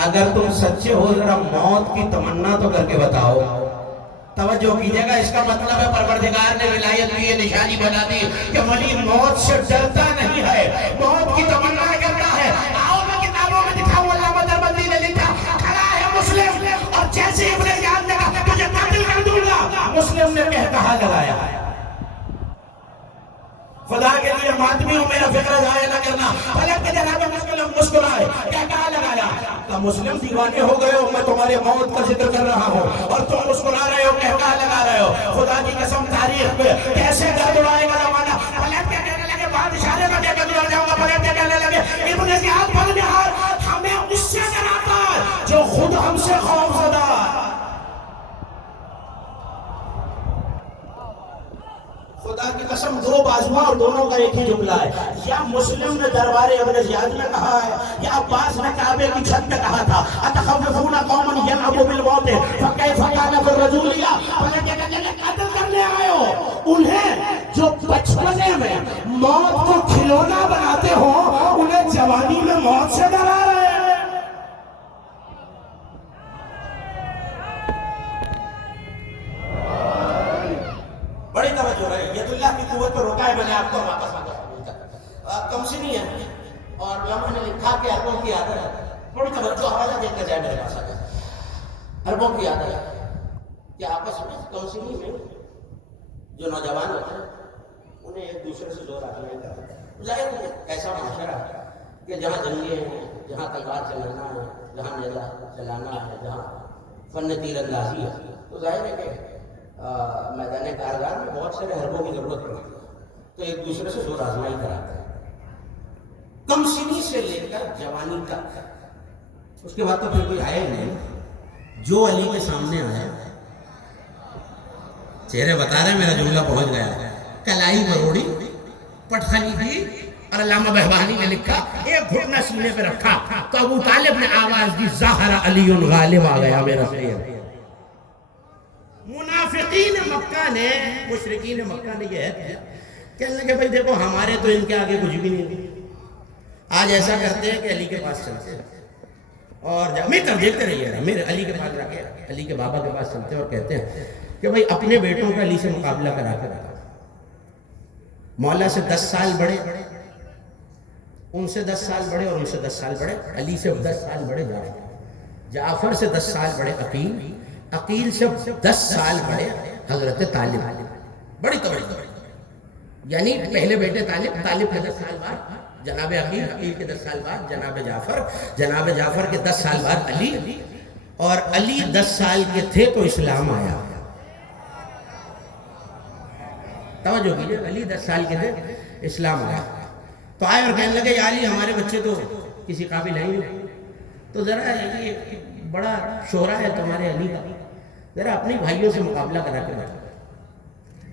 अगर तुम सच्चे हो जरा मौत की तमन्ना तो करके बताओ। तवज्जो कीजिएगा, इसका मतलब है परवरदिगार ने विलायत की ये निशानी बना दी कि वली मौत से डरता नहीं है, मौत की तमन्ना करता है। आओ मैं किताबों में दिखाऊं, अल्लामा दरबंदी ने लिखा, खड़ा है मुस्लिम और जैसे इब्ने याद ने कहा तुझे कातिल कर दूंगा, मुस्लिम ने कहा लगाया, खुदा के लिए मातमी हो, मेरा फिक्र जाया न करना। फलक के जनाब मुस्लिम मुस्कुराए, क्या कहा लगाया, तो मुस्लिम दीवाने हो गए हो, मैं तुम्हारे मौत का जिक्र कर रहा हूँ और तुम मुस्कुरा रहे हो, क्या कहा लगा रहे हो। खुदा की कसम तारीख में कैसे दर्द उड़ाएगा जमाना। फलक के कहने लगे बाद इशारे में क्या कर जाऊंगा, फलक के कहने लगे इब्ने ज़ियाद बरनिहार हमें उससे डराता है जो खुद हमसे खौफजदा। खुदा की कसम दो बाजुआ और दोनों का एक ही जुमला है। या मुस्लिम ने दरबार इब्ने ज़ियाद में कहा है या अब्बास ने काबे की छत में कहा था, अतखव्वफूना कौमन यलअबु बिल मौत फकैफ कान बिर्रजूलिया, बोले क्या कत्ल करने आए हो उन्हें जो बचपने में मौत को खिलौना बनाते हो, उन्हें जवानी में मौत से डरा रहे हैं। बड़ी तवज्जो रही, यदुल्लाह की कुव्वत पर रुका है। मैंने आपको वापस कमसी नहीं है और मैंने लिखा कि अरबों की आदत है, थोड़ी तवज्जो हवाला देखकर जाए मेरे पास आकर। अरबों की आदत है कि आपस में कमसिनी में जो नौजवान होते हैं उन्हें एक दूसरे से जोर आजमाई करते हैं। जाहिर ऐसा माशरा कि जहाँ जंगे हैं, जहाँ तलवार चलाना है, जहाँ नेजा चलाना है, जहाँ फन तीरंदाजी है, तो जाहिर है कि मैदान कारगार में बहुत सारे हरबों की जरूरत पड़ती है, तो एक दूसरे से जोर आजमाई कराते हैं कमसिनी से लेकर जवानी तक। उसके बाद तो फिर कोई आया नहीं। जो अली के सामने आया, चेहरे बता रहे मेरा जुमला पहुंच गया, कलाई मरोड़ी पटखनी थी और अल्लामा बहबानी ने लिखा एक घुटना सीने पे रखा तो अबू तालिब ने आवाज दी ज़ाहरा अलीउन गालिब आ गया मेरा शेर। मुनाफिकीन मक्का ने, मुशरिकीन मक्का ने यह कहने लगे भाई देखो हमारे तो इनके आगे कुछ भी नहीं। आज ऐसा करते हैं कि अली के पास चलते हैं और मेरे देखते रहिए, मेरे अली के पास जाके अली के बाबा के पास चलते हैं और कहते हैं कि भाई अपने बेटों का अली से मुकाबला करा कर। मौला से 10 साल बड़े, उनसे 10 साल बड़े और उनसे 10 साल बड़े, अली से 10 साल बड़े जाफर, जाफर से 10 साल बड़े अकील, अकील से 10 साल बड़े हजरत तालिब। बड़ी तवज्जो, यानी पहले बेटे तालिब, तालिब के 10 साल बाद जनाब अकील, अकील के 10 साल बाद जनाब जाफर, जनाब जाफर के 10 साल बाद अली, और अली 10 साल के थे तो इस्लाम आया। तवज्जो कीजिए, अली 10 साल के थे, इस्लाम आया। तो आए और कहने लगे अली हमारे बच्चे तो किसी काबिल नहीं, तो जरा ये बड़ा शोहरा है तुम्हारे अली का, जरा अपने भाइयों से मुकाबला करा कर।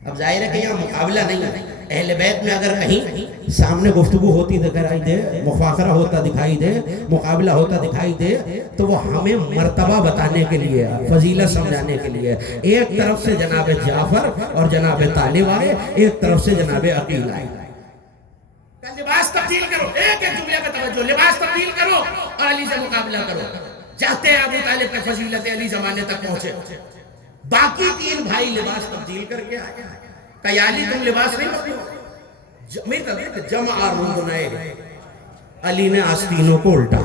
अब जाहिर है कि यहाँ मुकाबला नहीं है। अहले बैत में अगर कहीं सामने गुफ्तगू होती दिखाई दे, मुफाखरा होता दिखाई दे, मुकाबला होता दिखाई दे, तो वो हमें मर्तबा बताने के लिए, फजीलत समझाने के लिए। एक तरफ से जनाब जाफर और जनाब तालिब आए, एक तरफ से जनाब अकील आए। लिबास तब्दील करो, एक एक जुमले पे तवज्जो, लिबास तब्दील करो और अली से मुकाबला करो। चाहते हैं अबू तालिब की फजीलत अली जमाने तक पहुंचे। बाकी 3 भाई लिबास तब्दील करके आए। कयाली तुम लिबास नहीं बदलो, जमा रुंदनाए, अली ने आस्तीनों को उल्टा।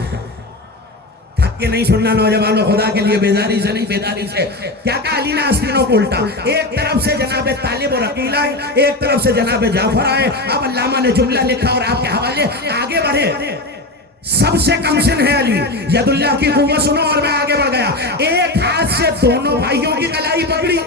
थक के नहीं सुनना नौजवानों, खुदा के लिए बेदारी से नहीं, बेदारी से। क्या कहा अली ने आस्तीनों को उल्टा? एक तरफ से जनाब तालिब और अकील आए, एक तरफ से जनाब जाफर आए। अब अल्लामा ने जुमला लिखा और आपके हवाले आगे बढ़े। सबसे कमसिन है अली, यदुल्लाह की कुव्वत सुनो और मैं आगे बढ़ गया। एक हाथ से दोनों भाइयों की कलाई पकड़ी,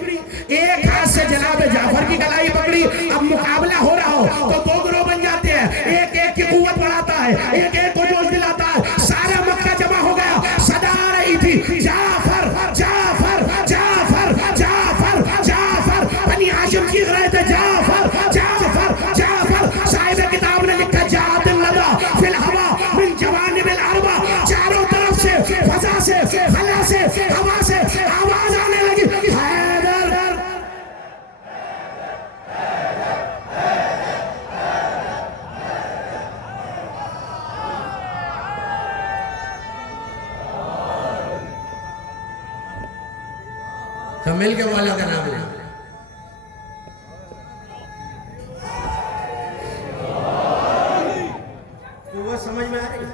एक हाथ से जनाब जाफर की कलाई पकड़ी। अब मुकाबला हो रहा हो तो 2 ग्रोह बन जाते हैं, एक एक की कुव्वत बढ़ाता है, एक एक को जोश दिलाता है। सारा मक्का जमा हो गया, सदा आ रही थी जाफर जाफर जाफर जाफर जाफर, बनी हाशिम चीख रहे थे जाफर जाफर जाफर। साहिब किताब ने लिखा जातिल लदा फिल हवा मिन जवानिबिल अरबा, चारों तरफ से फजा से, खला से, हवा से आवाज आने लगी, हैदर सब मिल के मौला का नाम लें। वो समझ में आ रही है?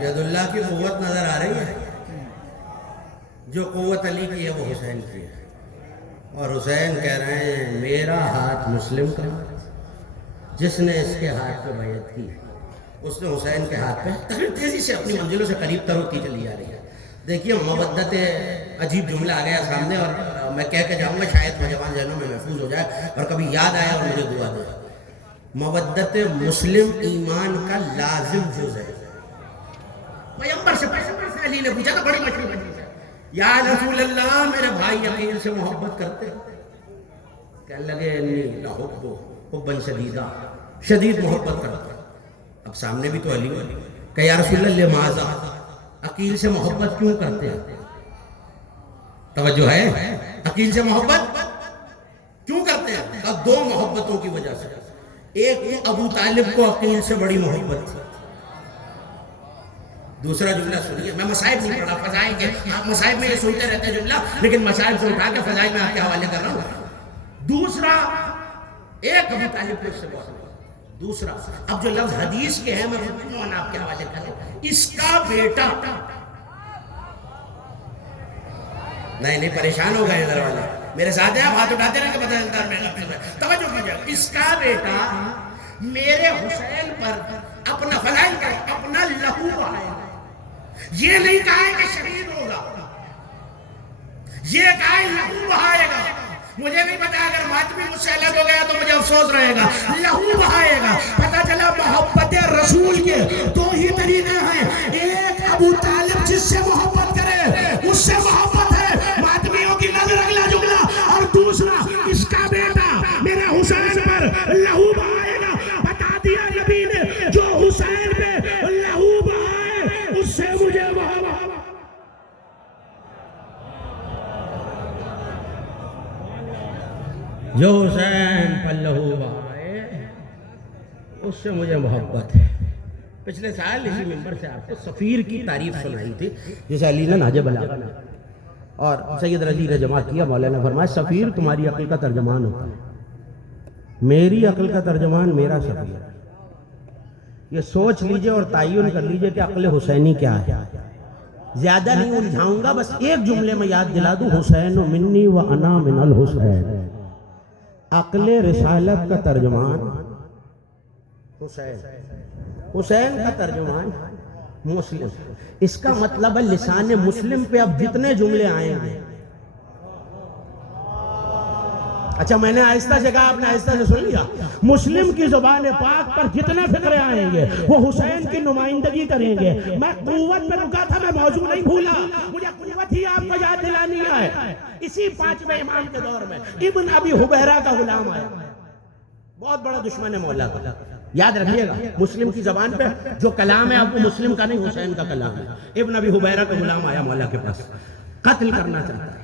यदुल्लाह की कुव्वत नजर आ रही है। जो कुव्वत अली की है वो हुसैन की है। और हुसैन कह रहे हैं मेरा हाथ मुस्लिम का, जिसने इसके हाथ पे बैत की उसने हुसैन के हाथ पे तकरीबन तेजी से अपनी मंजिलों से करीब तर होती चली जा रही है। देखिए मवद्दत, अजीब जुमला आ गया सामने और मैं कह के जाऊंगा, शायद नौजवान जहनों में महफूज हो जाए और कभी याद आया और मुझे दुआ दे। मवद्दत मुस्लिम ईमान का लाजिम जुज़ है। पैगंबर से अली ने पूछा था, बड़ी मछली बनी है, या रसूल अल्लाह मेरे भाई अकील से मोहब्बत करते? कहने लगे हुब्बन शदीदा, शदीद मोहब्बत करते। अब सामने भी तो अली कहा या रसूल अल्लाह माज़ा, अकील से मोहब्बत क्यों करते हैं? तवज्जो है, अकील से मोहब्बत क्यों करते हैं? अब दो मोहब्बतों की वजह से। एक अबू तालिब को अकील से बड़ी मोहब्बत थी। दूसरा जुमला सुनिए, मैं मसाइब नहीं पढ़ा, फजाइल के आप मसाइब में ये सुनते रहते हैं जुमला, लेकिन मसाइब से उठा के फजाइल में आपके हवाले कर रहा हूँ। दूसरा, एक अबू तालिब को इससे बहुत, दूसरा अब जो लफ्ज हदीस के हैं मैं आपके हवाले कर रहा हूँ, इसका बेटा, नहीं परेशान हो गए इधर वाले, मेरे साथ है, आप हाथ उठाते रहे बता तवज्जो कीजिए। इसका बेटा मेरे हुसैन पर अपना फजाइल का अपना लहू बहाएगा। ये नहीं कहा कि शहीद होगा, ये कहा लहू बहाएगा। मुझे नहीं पता, अगर मातमी मुझसे अलग हो गया तो मुझे अफसोस रहेगा। लहू बहाएगा। पता चला मोहब्बत रसूल के दो ही तरीके हैं, एक अबू तालिब जिससे मोहब्बत करे उससे मोहब्बत है, मातमियों की नजर अगला जुमला, और दूसरा इसका बेटा मेरे हुसैन पर लहू बहाएगा। बता दिया नबी ने, जो हुसैन पे लहू बहाए उससे मुझे मोहब्बत। जो हुसैन पर लहू बहाए उससे मुझे मोहब्बत है। पिछले साल इसी मिंबर से आपको सफ़ीर की तारीफ सुनाई थी, जिसे अली ने नाजे बलागा और सैयद रजी ने जमा किया। मौलाना ने फरमाया सफ़ीर तुम्हारी अक्ल का तर्जमान होता है, मेरी अक्ल का तर्जमान मेरा सफ़ीर। ये सोच लीजिए और तयन कर लीजिए कि अक्ल हुसैनी क्या है। ज्यादा नहीं उलझाऊंगा, बस एक जुमले में याद दिला दूं, हुसैन मिन्नी व अना मिनल हुसैन। अक्ल रिसालत का तर्जमान हुसैन, हुसैन का तर्जमान मुस्लिम। इसका मतलब है लिसाने मुस्लिम पे अब जितने जुमले आएंगे, अच्छा मैंने आहिस्ता से कहा, आपने आहिस्ता से सुन लिया, मुस्लिम की जुबान पाक पर जितने फिक्रे आएंगे वो हुसैन की नुमाइंदगी करेंगे। मैं कुव्वत पे रुका था, मैं मौजूद नहीं भूला, मुझे कुव्वत ही आपको याद दिलानी है। इसी पांचवें इमाम के दौर में इब्न अबी हुबैरा का गुलाम आया, बहुत बड़ा दुश्मन है मौला का, याद रखिएगा। मुस्लिम की जबान पे जो कलाम है अब वो मुस्लिम का नहीं, हुसैन का कलाम है। इब्न अबी हुबैरा का गुलाम आया मौला के पास, कत्ल करना चाहता है,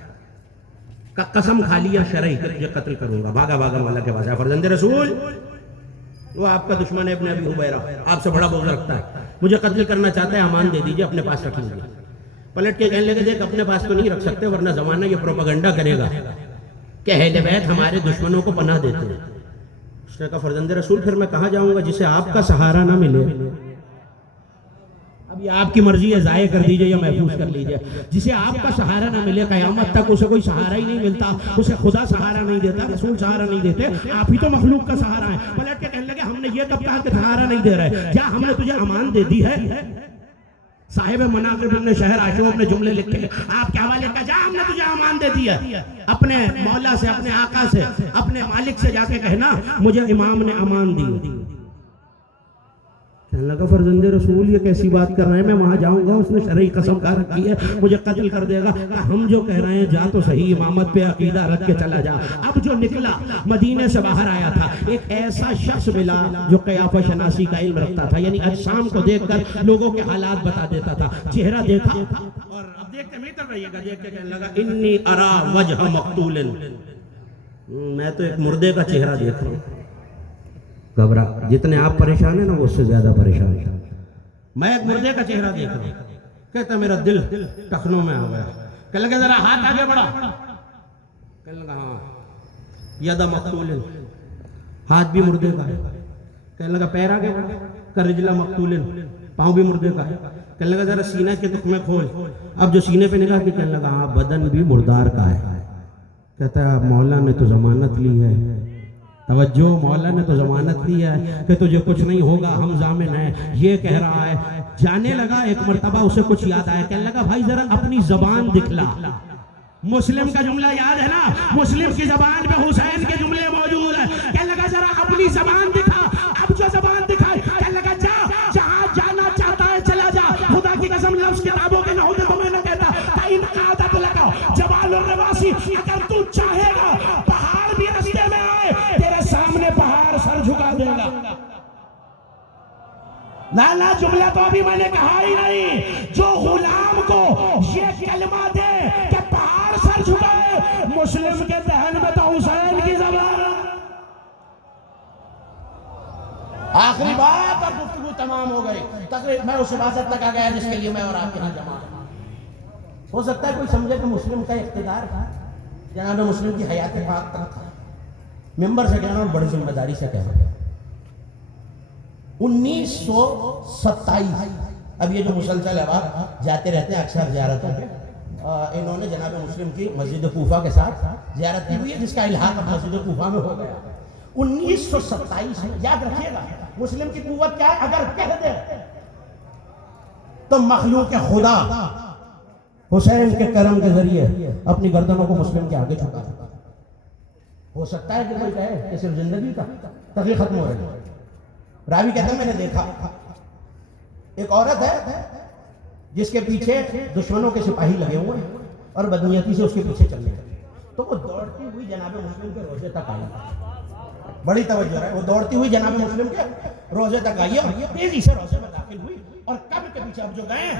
कसम खा लिया शरई तुझे कत्ल करूंगा। भागा भागा मौला के पास आया, फरजंदे रसूल वो आपका दुश्मन है इब्न अबी हुबैरा, आपसे बड़ा बोझ रखता है, मुझे कत्ल करना चाहता है, अमान दे दीजिए, अपने पास रख लीजिए। पलट के कहने लगे देख अपने पास तो नहीं रख सकते, वरना जमाना ये प्रोपेगेंडा करेगा कि अहले बैत हमारे दुश्मनों को पनाह देते हैं। उसने कहा फरजंदे रसूल फिर मैं कहाँ जाऊंगा जिसे आपका सहारा ना मिले। अब ये आपकी मर्जी है, जाये कर दीजिए या महफूज कर लीजिए। जिसे आपका सहारा ना मिले, कयामत तक उसे कोई सहारा ही नहीं मिलता, उसे खुदा सहारा नहीं देता, रसूल सहारा नहीं देते, आप ही तो मखलूक का सहारा है। पलट के कहने लगे हमने ये कब कहा कि सहारा नहीं दे रहे, क्या हमने तुझे अमान दे दी है? साहिब मनाक़िब इब्न शहर आशूब ने जुमले लिखे, आपके हवाले का, जा हमने तुझे अमान दे दिया, अपने मौला से, अपने आका से, अपने मालिक से जाके कहना मुझे इमाम ने अमान दी। कहने लगा फर्जंदे रसूल ये कैसी बात कर रहे हैं, मैं वहां जाऊंगा उसने शरई कसम खा रखी है मुझे कत्ल कर देगा। हम जो कह रहे हैं जा तो सही, इमामत पे अकीदा रख के चला जा। अब जो निकला मदीने से बाहर आया था एक ऐसा शख्स मिला जो क़याफ़ा शनासी का इल्म रखता था, यानी अजसाम को देखकर लोगों के हालात बता देता था। चेहरा देखा और अब देखते मित्र रहिएगा, देख के कहने लगा इन्नी अरा वजह मक़तूलिन, मैं तो एक मुर्दे का चेहरा देख रहा हूँ। घबरा, जितने आप परेशान है ना वो उससे ज्यादा परेशान है। मैं एक मुर्दे का चेहरा देख रहा हूं। कहता मेरा दिल टखनों में आ गया। कहने लगा जरा हाथ आगे बढ़ा। कहने लगा हाँ, यदा मक़तूलिन, हाथ भी मुर्दे का है। कहने लगा पैर आगे बढ़ा, कर रिजला मक़तूलिन, पाँव भी मुर्दे का है। कहने लगा जरा सीने के तुख में खोल। अब जो सीने पे निगाह की, कहने लगा हाँ बदन भी मुर्दार का है। कहता है मौला ने तो जमानत ली है, तवज्जो, मौला ने तो जमानत ली है कि तुझे कुछ नहीं होगा, हम जामिन है, ये कह रहा है। जाने लगा, एक मर्तबा उसे कुछ याद आया। कहने लगा भाई जरा अपनी जबान दिखला। मुस्लिम का जुमला याद है ना, मुस्लिम की जबान में हुसैन के जुमले मौजूद है। कहने लगा जरा अपनी जबान दिखा। अब जो जबान दिखाई, कहने लगा जा, जहां जाना चाहता है चला जा। खुदा की कसम लफ्ज़ किताबों के न होते तो मैं न कहता इन आदत लगा जबाल रवासी, अगर तू चाहेगा पहाड़ भी रास्ते में आए तेरे सामने पहाड़ सर झुका देगा। ना ना, जुमला तो अभी मैंने कहा ही नहीं। जो गुलाम को ये कलमा दे कि पहाड़ सर झुकाए, मुस्लिम के दहन में तो हुसैन की जबान। आखिरी बात और गुफ्तगू तमाम हो गई। तकरीब मैं उस इबादत तक आ गया जिसके लिए मैं और आप यहाँ जमा। हो सकता है कोई समझे कि मुस्लिम का इख्तिदार था, जनाब मुस्लिम की हयात पाक तक था। मेंबर से कहना और बड़ी जिम्मेदारी से कहना, 1927, अब ये जो मुसलसल अब जाते रहते हैं अक्सर ज़ियारतों पे, इन्होंने जनाब मुस्लिम की मस्जिद कूफा के साथ ज़ियारत की हुई है, जिसका इल्हाक मस्जिद कूफा में हो गया। 1927 में, याद रखिएगा मुस्लिम की कुव्वत क्या है। अगर कह दे तो मखलूक खुदा हुसैन के करम के जरिए अपनी गर्दनों को मुस्लिम के आगे झुका। हो सकता है कि कोई कहे कि सिर्फ जिंदगी का तकलीफ खत्म हो रही है। रावी कहता है मैंने देखा एक औरत है जिसके पीछे दुश्मनों के सिपाही लगे हुए हैं और बदनीयती से उसके पीछे चलने लगे, तो वो दौड़ती हुई जनाब मुस्लिम के रोजे तक आई। बड़ी तवज्जो है, वो दौड़ती हुई जनाब मुस्लिम के रोजे तक आई और तेजी से रोजे में दाखिल हुई। और कब्र के पीछे अब जो गए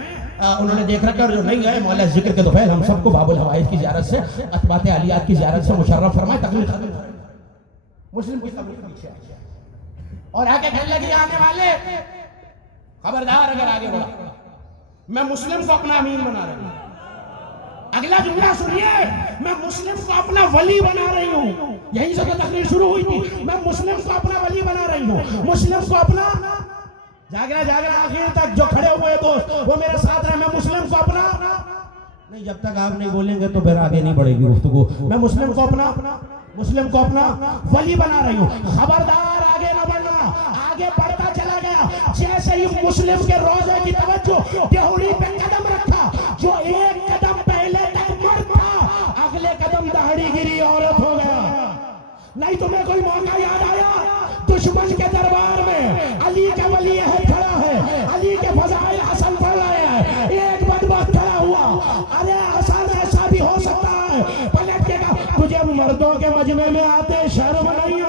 उन्होंने देख रखा, और जो नहीं गए मौला जिक्र के दोपहर हम सबको बाबुल हवाइज की ज़ियारत से, अतबात अलियात की ज़ियारत से मुशर्रफ फरमाए। तकलीफ खत्म हो गई। मुस्लिम की कब्र के पीछे और आके कहने लगी आने वाले खबरदार, अगर आगे बढ़ा मैं मुस्लिम को अपना अमीन बना रही हूँ। अगला जुमला सुनिए, मैं मुस्लिम को अपना वली बना रही हूँ। यहीं से तो तकरीर शुरू हुई थी। मैं मुस्लिम को अपना वली बना रही हूँ, मुस्लिम को अपना, जागना जागना आखिर तक जो खड़े हुए दोस्त वो मेरे साथ रहे। मैं मुस्लिम को अपना नहीं, जब तक आप नहीं बोलेंगे तो फिर आगे नहीं बढ़ेगी गुफ्तगू। मैं मुस्लिम को अपना वली बना रही हूँ। खबरदार आगे न बढ़ना। आगे बढ़ता चला गया, जैसे ही मुस्लिम के रोजे की तवज्जो देहड़ी पे कदम रखा, जो एक कदम पहले तक मर्द था, अगले कदम दाढ़ी गिरी औरत हो गया। नहीं तुम्हें कोई मौका याद आया? दुश्मन के दरबार में अली का वली है खड़ा है, अली के फजाइल हसन पढ़ रहे हैं, एक बदबख्त खड़ा हुआ। अरे हसन ऐसा भी हो सकता है, पलट के कहा तुझे मर्दों के मजमे में आते शर्म नहीं है?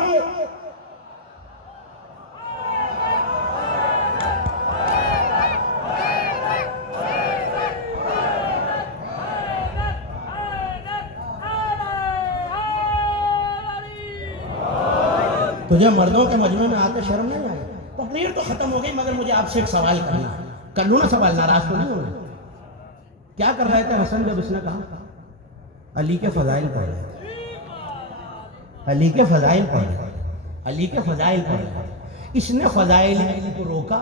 तुझे मर्दों के मजमे में आते शर्म नहीं आई? तकरीर तो खत्म हो गई, मगर मुझे आपसे एक सवाल करना है। कर लूँ ना सवाल, नाराज तो नहीं होना? क्या कर रहे थे हसन जब इसने कहा अली के फजाइल पढ़ रहे, अली के फजाइल पढ़ रहे, अली के फजाइल पढ़ रहे। इसने फजाइल अली को रोका,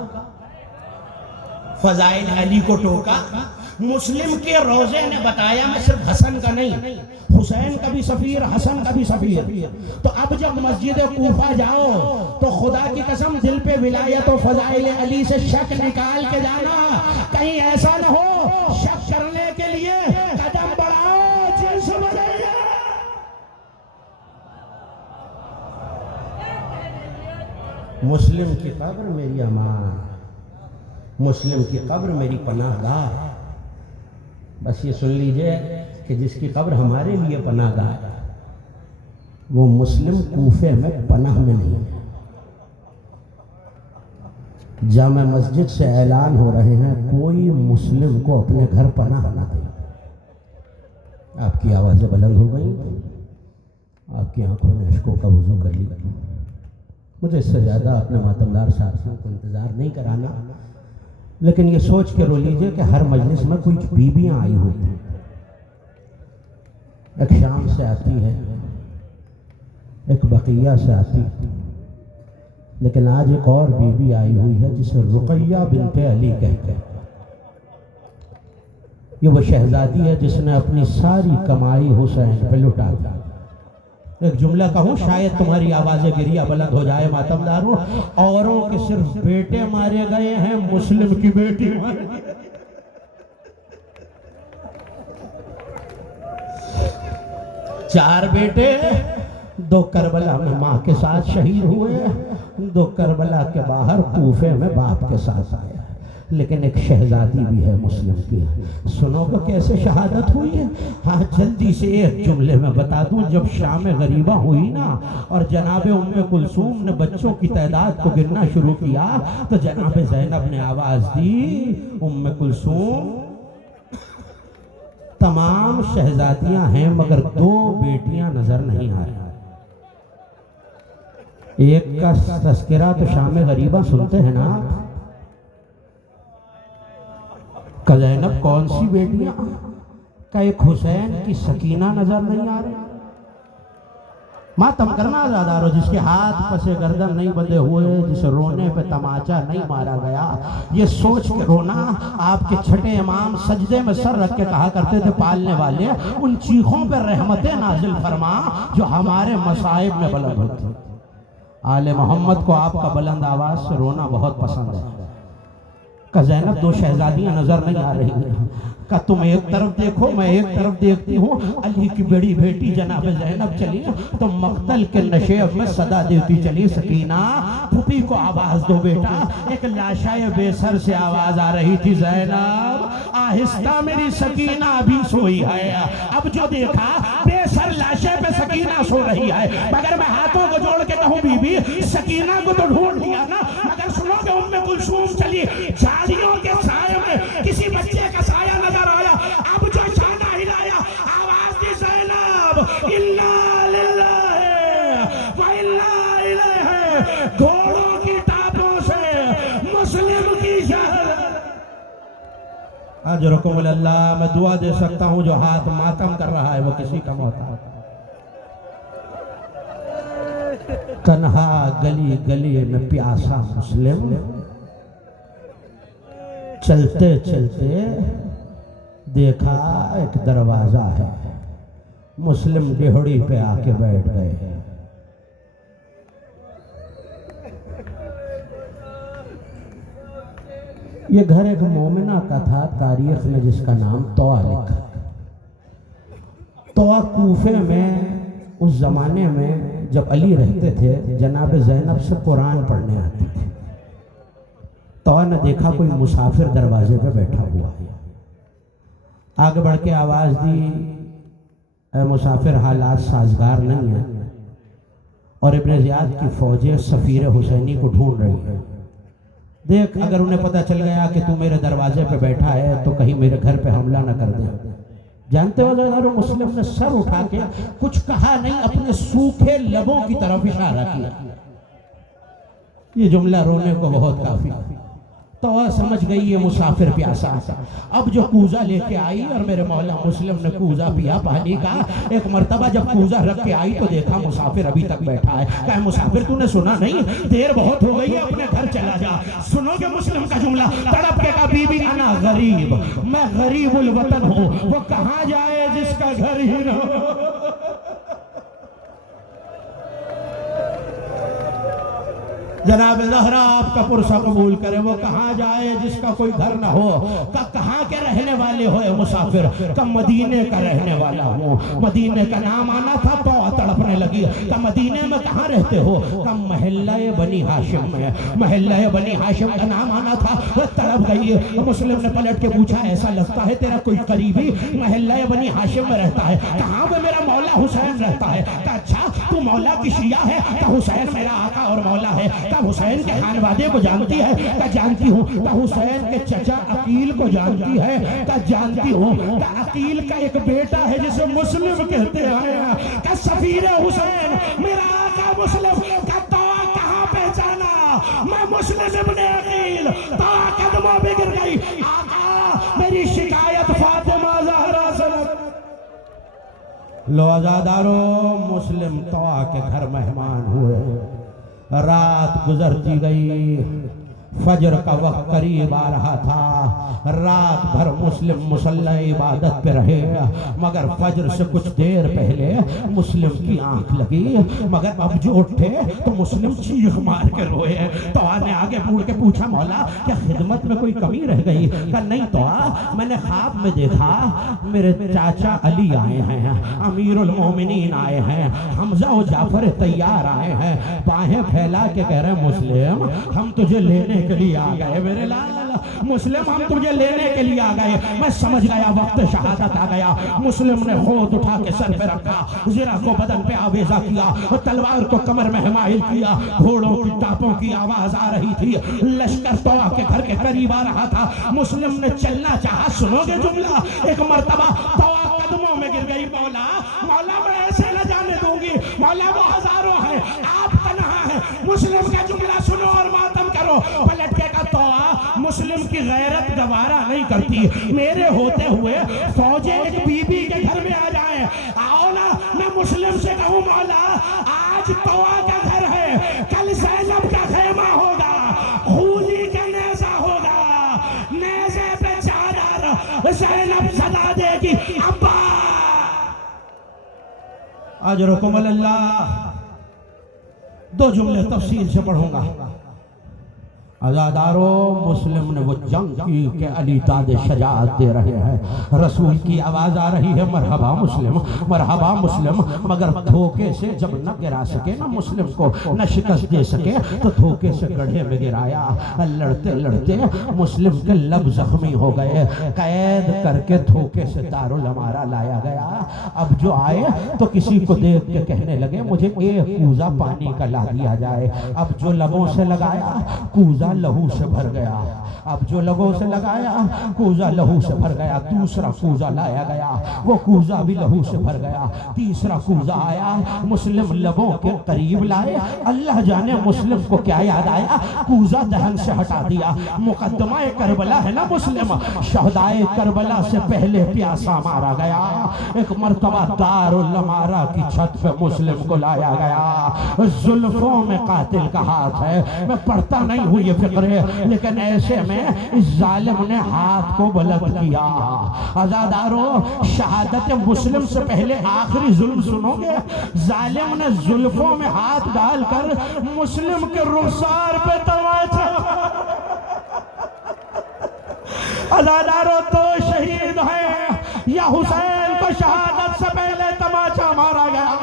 फजाइल अली को टोका, मुस्लिम के रोजे ने बताया मैं सिर्फ हसन का नहीं, हुसैन का भी सफीर, हसन का भी सफीर। तो अब जब मस्जिद कूफा जाओ तो खुदा की कसम दिल पे विलायत और फजाइल अली से शक निकाल के जाना, कहीं ऐसा ना हो शक करने के लिए कदम बढ़ाओ जिस बदलिए। मुस्लिम की कब्र मेरी अमान, मुस्लिम की कब्र मेरी पनाहगाह। बस ये सुन लीजिए कि जिसकी कब्र हमारे लिए पनाहगाह है वो मुस्लिम कूफे में पनाह में नहीं है। जामा मस्जिद से ऐलान हो रहे हैं कोई मुस्लिम को अपने घर पनाह ना दे। आपकी आवाज़ें बुलंद हो गई, आपकी आंखों ने अश्कों का वुज़ू कर लिया। मुझे इससे ज़्यादा अपने मातमदार साथियों को इंतज़ार नहीं कराना, लेकिन ये सोच के रो लीजिए कि हर मजलिस में कुछ बीबियाँ आई हुई हैं। एक शाम से आती है, एक बकिया से आती है, लेकिन आज एक और बीबी आई हुई है जिसे रुकैया बिन्ते अली कहते हैं। ये वो शहजादी है जिसने अपनी सारी कमाई हुसैन पे लुटा दी। एक जुमला कहूँ शायद तुम्हारी आवाज़ें गिरिया बुलंद हो जाए मातमदारों, औरों के सिर्फ बेटे मारे गए हैं, मुस्लिम की बेटी मारी गई। 4 बेटे, 2 करबला में माँ के साथ शहीद हुए, 2 करबला के बाहर कूफे में बाप के साथ आया। लेकिन एक शहजादी भी है मुस्लिम की। सुनोगे कैसे शहादत हुई है? हाँ, जल्दी से एक जुमले में बता दूं। जब शाम गरीबा हुई ना और जनाब उम्मे कुलसूम ने बच्चों की तादाद को गिनना शुरू किया तो जनाब ज़ैनब ने आवाज़ दी, उम्मे कुलसूम तमाम शहजादियां हैं मगर 2 बेटियां नजर नहीं आ रही। एक का तस्करा तो शाम गरीबा सुनते हैं ना, का ज़ैनब कौन सी बेटियां? का एक हुसैन की सकीना नजर नहीं आ रही? मातम करना आजादारो जिसके हाथ पसे गर्दन नहीं बंधे हुए, जिसे रोने पे तमाचा नहीं मारा गया, ये सोच के रोना। आपके छठे इमाम सजदे में सर रख के कहा करते थे, पालने वाले उन चीखों पर रहमतें नाजिल फरमा जो हमारे मसाइब में बुलंद होती। आले मोहम्मद को आपका बुलंद आवाज से रोना बहुत पसंद है। का ज़ैनब 2 शहजादियां नजर नहीं आ रही हैं। का तुम एक तरफ देखो मैं एक तरफ देखती हूँ। अली की बड़ी बेटी जनाब ज़ैनब चली तो मक्तल के नशे में सदा देती चली, सकीना फूफी को आवाज दो बेटा। एक लाशाए बेसर से आवाज आ रही थी, ज़ैनब आहिस्ता मेरी सकीना अभी सोई है। अब जो देखा बेसर लाशे पे सकीना सो रही है, मगर मैं हाथों को जोड़ के कहूँ बीबी सकीना को तो ढूंढ लिया ना, मगर सुनोगे उम्मे कुलसूम चली, झाड़ियों के साए में किसी बच्चे का साया नजर आया। अब जो चांदा हिलाया आवाज दी, ज़ैनब इन्ना लिल्लाहि व इन्ना इलैहि, घोड़ों की टापों से मुस्लिम की शहादत। आज रकूल अल्लाह मैं दुआ दे सकता हूँ, जो हाथ मातम कर रहा है वो किसी का मोहताज। तन्हा गली गली में प्यासा मुस्लिम, चलते चलते देखा एक दरवाजा है, मुस्लिम डेहड़ी पे आके बैठ गए। ये घर एक मोमिना का था, तारीख में जिसका नाम तौआ लिखा। तौआ कूफे में उस जमाने में जब अली रहते थे, जनाब ज़ैनब से कुरान पढ़ने आती थी। तौआ ने देखा कोई मुसाफिर दरवाजे पे बैठा हुआ है। आगे बढ़ के आवाज दी, ए मुसाफिर हालात साजगार नहीं है और इब्न ज़ियाद की फौजें सफ़ीर हुसैनी को ढूंढ रही है। देख अगर उन्हें पता चल गया कि तू मेरे दरवाजे पे बैठा है तो कहीं मेरे घर पे हमला न कर दे। जानते हो ज़रा, मुस्लिम ने सर उठा के कुछ कहा नहीं, अपने सूखे लबों की तरफ इशारा किया। ये जुमला रोने को बहुत काफी। तो वह समझ गई ये मुसाफिर प्यासा था। अब जो कूजा लेके आई और मेरे मौला मुस्लिम ने कूजा पिया पानी का। एक मर्तबा जब कूजा रख के आई तो देखा मुसाफिर अभी तक बैठा है। कहा मुसाफिर तूने सुना नहीं, देर बहुत हो गई है, अपने घर चला जा। सुनोगे मुस्लिम का जुमला, तड़प के कहा बीबी अना गरीब, मैं गरीबुल वतन हूँ। वो कहाँ जाए जिसका घर ही न हो। जनाब ज़हरा आपका पुरसा कबूल करे, वो कहाँ जाए जिसका कोई घर ना हो। कहाँ के रहने वाले हो मुसाफिर? का मदीने का रहने वाला हूँ। मदीने का नाम आना था तो तड़पने लगी। का मदीने में कहाँ रहते हो? का महल्ला बनी हाशिम में। महल्ला बनी हाशिम का नाम आना था, वो तड़प गई। मुस्लिम ने पलट के पूछा ऐसा लगता है तेरा कोई करीबी महल्ला बनी हाशिम में रहता है? कहाँ पे मेरा मौला हुसैन रहता है? अच्छा तू मौला की शिया है? का हुसैन मेरा आका और मौला है। का हुसैन के खानवादे को जानती है? का जानती हूँ। का हुसैन के चचा अकील को जानती है? का जानती हूँ। का अकील का एक बेटा है जिसे मुस्लिम कहते हैं। का सफीर हुसैन मेरा आका मुस्लिम का तवा कहाँ पहचाना? मैं मुस्लिम इब्ने अकील। तवा कदमों में गिर गई। आका मेरी शिकायत फातिमा ज़हरा से। लो आज़ादारो, मुस्लिम तवा के घर मेहमान हुए। रात गुजरती गई, फजर का वक्त करीब आ रहा था। रात भर मुस्लिम मुसल्ला इबादत पे रहे, मगर फजर से कुछ देर पहले मुस्लिम की आंख लगी। मगर अब जो उठे तो मुस्लिम चीख मार के रोए। तो ने आगे मुड़ के पूछा मौला क्या खिदमत में कोई कमी रह गई? का नहीं तो मैंने ख्वाब में देखा मेरे चाचा अली आए हैं, अमीरुल मोमिनीन आए हैं, हमजा और जाफर तैयार आए हैं, बाहें फैला के कह रहे मुस्लिम हम तुझे लेने के लिए आ गए। मेरे लाल मुस्लिम हम तुझे लेने के लिए आ गए। मैं समझ गया वक्त शहादत आ गया। मुस्लिम ने होद उठा के सर पे रखा, ज़रा को बदन पे आवेजा किया, तलवार को कमर में हिमायल किया। घोड़ों की टापों की आवाज आ रही थी। लश्कर तवा के घर के करीब आ रहा था। मुस्लिम ने चलना चाहा। सुनोगे जुमला, एक मर्तबा तवा कदमों में गिर गई। मौला मौला मैं ऐसे न जाने दूंगी। मौला वो हजारों है, आप तन्हा है। मुस्लिम का जुमला सुनो और मातम करो। पलट के का तवा मुस्लिम की गैरत गवारा नहीं करती। मेरे होते हुए फौजे एक बीबी के घर में आ जाए। आओ ना, मैं मुस्लिम से कहूँ मौला आज तवा का घर है, कल ज़ैनब का खेमा होगा, खूनी का नेज़ा होगा, नेज़े पे चादर ज़ैनब सदा देगी अब्बा। अजरुकुम अल्लाह। दो जुमले तफसील से पढ़ूंगा। आज़ादारो, मुस्लिम ने वो जंग की कि अली तादे शजाअत दे रहे हैं। रसूल की आवाज़ आ रही है मरहबा मुस्लिम, मरहबा मुस्लिम। मगर धोखे से जब न गिरा सके ना मुस्लिम को, न शिकस्त दे सके, तो धोखे से गड्ढे में गिराया। लड़ते लड़ते मुस्लिम के लब जख्मी हो गए। कैद करके धोखे से दारुल अमारा लाया गया। अब जो आए तो किसी को देख के कहने लगे मुझे एक कूजा पानी का ला दिया जाए। अब जो लबों से लगाया कूजा लहू से भर गया। अब जो लबों से लगाया कूजा लहू से भर गया। दूसरा कूजा लाया गया, वो कूजा भी लहू से भर गया। तीसरा कूजा आया, मुस्लिम लबों के करीब लाए। अल्लाह जाने मुस्लिम को क्या याद आया, कूजा दहन से हटा दिया। मुकद्दमा करबला है ना मुस्लिम, शहदाए करबला से पहले प्यासा मारा गया। एक मर्तबा दारुल अमारा की छत पे मुस्लिम को लाया गया। जुल्फों में कातिल का हाथ है। मैं पढ़ता नहीं हूँ ये फिक्र, लेकिन ऐसे में इस जालिम ने हाथ को बुलंद किया। आज़ादारो, शहादत मुस्लिम से पहले आखिरी जुल्म सुनोगे। जालिम ने जुल्फों में हाथ डालकर मुस्लिम के रुखसार पे तमाचा। आज़ादारो, तो शहीद हैं, या हुसैन को शहादत से पहले तमाचा मारा गया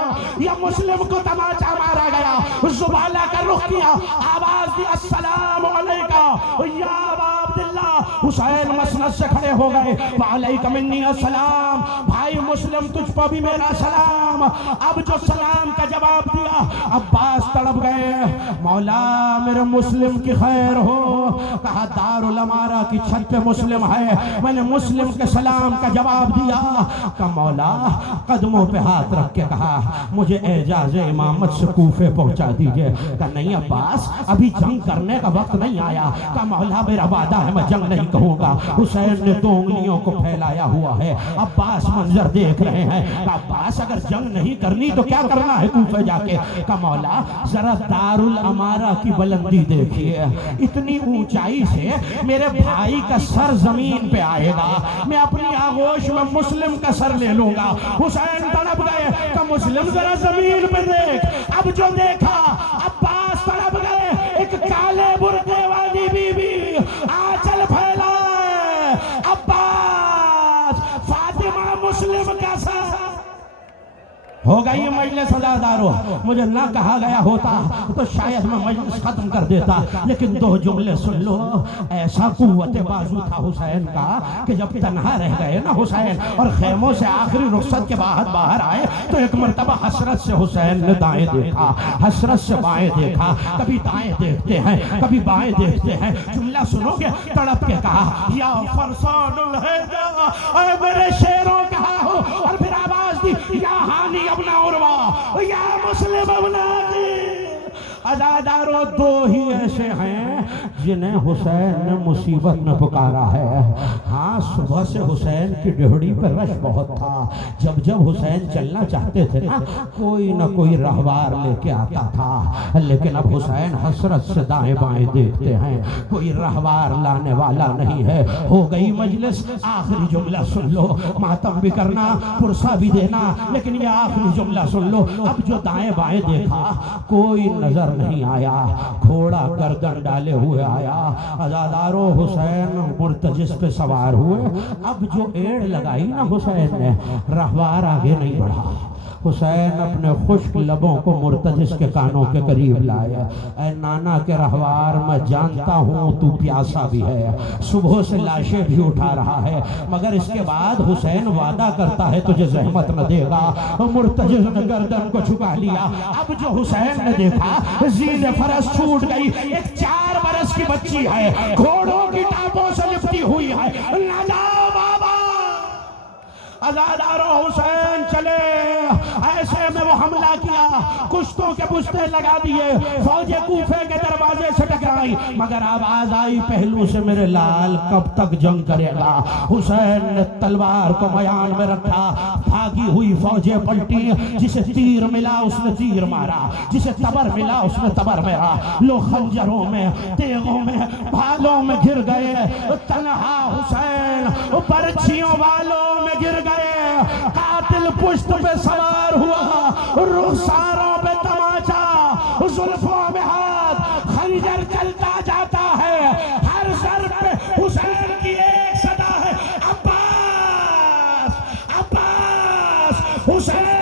या मुस्लिम को तमाचा मारा गया। जुबाला का रुख किया, आवाज दी अस्सलाम अलैका या अबा अब्दुल्लाह। हुसैन मसनद से खड़े हो गए, वालैका मिन्नी अस्सलाम। भाई मुस्लिम तुझ पर भी मेरा सलाम। अब जो सलाम का जवाब दिया, अब्बास तड़प गए, मौला मेरे मुस्लिम की खैर हो। कहा दारुल अमारा की छत पे मुस्लिम है। मैंने मुस्लिम के सलाम का जवाब दिया। का मौला कदमों पे हाथ रख के कहा मुझे एजाज इमामत से कूफे पहुंचा दीजिए। का नहीं अब्बास, अभी जंग करने का वक्त नहीं आया। का मौला मेरा वादा है मैं जंग नहीं कहूंगा। हुसैन ने 2 उंगलियों को फैलाया हुआ है। अब्बास मंजर देख रहे हैं। का अब्बास अगर जंग नहीं करनी तो क्या करना है कूफे जाके। का मौला जरा दारुल अमारा की बुलंदी देखिए, इतनी ऊंचाई से मेरे भाई का सर जमीन पे आएगा, मैं अपनी आगोश में मुस्लिम का सर ले लूंगा। हुसैन तड़प गए। का मुस्लिम जरा जमीन पे देख। अब जो देखा अब्बास तड़प गए। एक काले बुर्के वाली बीबी आंचल फैला, अब्बास फातिमा मुस्लिम का सर हो गई। मजलिस सजादारो, मुझे ना कहा गया होता तो शायद मैं मजलिस खत्म कर देता, लेकिन 2 जुमले सुन लो। ऐसा कुव्वत बाजू था हुसैन का कि जब तन्हा रह गए ना हुसैन और खेमों से आखिरी रुखसत के बाद बाहर आए तो एक मर्तबा हसरत से हुसैन ने दाएं देखा, हसरत से बाएं देखा। कभी दाएं देखते हैं कभी बाएं देखते हैं। जुमला सुनोगे, तड़प के कहा या फरसानुल हैजा, ऐ मेरे शेरों कहा हो। और फिर आवाज दी या हानी अपना उर्वा, या मुस्लिम अपना। अज़ादारों 2 ही ऐसे हैं जिन्हें हुसैन ने मुसीबत में पुकारा है। हाँ, सुबह से हुसैन की डेहड़ी पर रश बहुत था। जब जब हुसैन चलना चाहते थे ना, कोई ना कोई रहवार लेके आता था। लेकिन अब हुसैन हसरत से दाएं बाएं देखते हैं, कोई रहवार लाने वाला नहीं है। हो गई मजलिस। आखिरी जुमला सुन लो, मातम भी करना, पुरसा भी देना, लेकिन ये आखिरी जुमला सुन लो। अब जो दाएं बाएं देखा कोई नजर नहीं आया। घोड़ा गर्दन डाले हुए आया। अज़ादारों हुसैन मुर्तजिस पे सवार हुए। अब जो एड़ लगाई ना हुसैन ने, रहवार आगे नहीं बढ़ा। हुसैन अपने खुश्क लबों को मुर्तजिस के कानों के करीब लाया। ऐ नाना के रहवार, मैं जानता हूँ तू प्यासा भी है, सुबह से लाशें भी उठा रहा है, मगर इसके बाद हुसैन वादा करता है तुझे जहमत न देगा। मुर्तजिस ने गर्दन को झुका लिया। अब जो हुसैन ने देखा जीद फरस छूट गई। एक 4 बरस की बच्ची है, घोड़ों की टापों से लिपटी हुई है। ना जाओ बाबा। अज़ादारों हुसैन चले, ऐसे में वो हमला किया, कुश्तों के पुश्ते लगा दिए, फौजें कूफे के दरवाजे से टकराई, मगर आवाज आई पहलू से मेरे लाल कब तक जंग करेगा। हुसैन ने तलवार को मयान में रखा, भागी हुई फौजें पलटी। जिसे तीर मिला उसने तीर मारा, जिसे तबर मिला उसने तबर मारा। लोग खंजरों में, तेगों में, भालों में गिर गए। तन्हा हुसैन बर्छियों वालों में गिर गए। कातिल पुश्त पे सवार हुआ, रुखसारों पे तमाचा, जुल्फों में हाथ, खंजर चलता जाता है। हर सर पे हुसैन की एक सदा है, अब्बास अब्बास। हुसैन